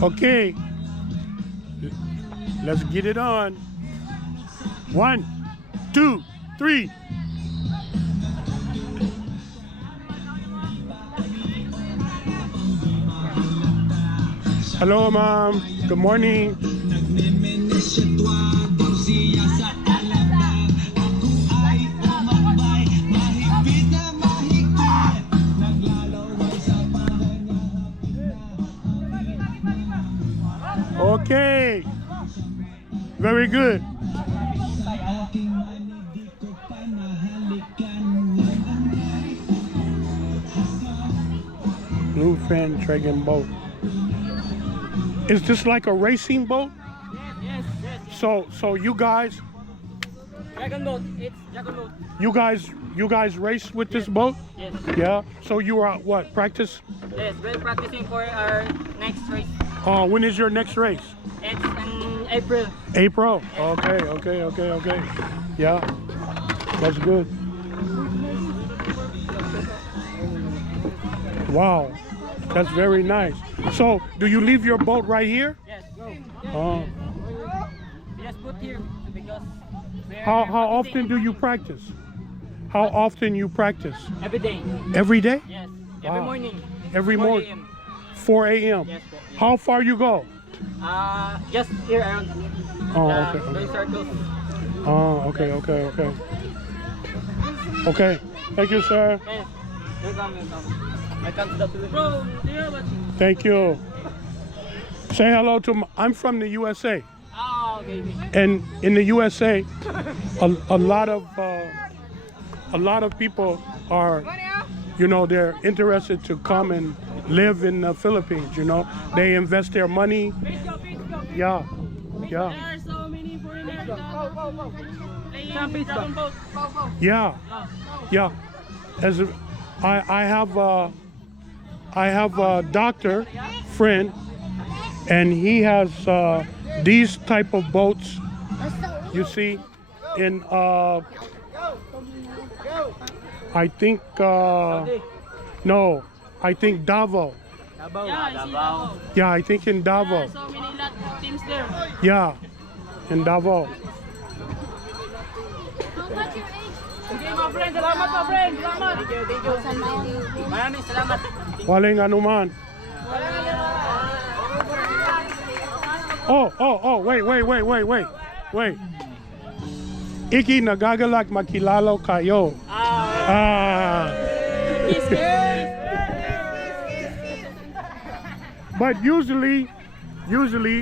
Okay, let's get it on. 1, 2, 3. Hello, Mom. Good morning. Okay, very good. Bluefin Dragon boat. Is this like a racing boat? Yes. So you guys, Dragon boat. It's dragon boat. you guys race with this boat? Yes. Yeah. So you are what, practice? Yes. We're practicing for our next race. When is your next race? It's in April. April. Okay. Yeah, that's good. Wow, that's very nice. So, do you leave your boat right here? Yes. Oh. We just put here because we're How practicing often do you practice? How often you practice? every day. Every day? Yes. Every Wow. morning. Every 4 morning. a.m. 4 a.m. Yes. Po. How far you go? Just here around. Oh, the okay. those circles. Oh, okay. Okay. Thank you, sir. Yes. Welcome. I come to the Philippines. Bro, Thank you. Say hello to I'm from the USA. okay. And in the USA, a lot of people are, they're interested to come and live in the Philippines. They invest their money. Yeah. There are so many foreigners playing dragon boat. Yeah. As I have a doctor friend, and he has these type of boats. You see, in I think no, I think Davao. Davao. Yeah, I think in There are Davao. so many teams there. Yeah, in Davao. Okay, my friend. Salamat, my friend. Salamat. Thank you. Maraming salamat. Walang anuman. Oh, wait. Iki nagagalak makilalo kayo. But usually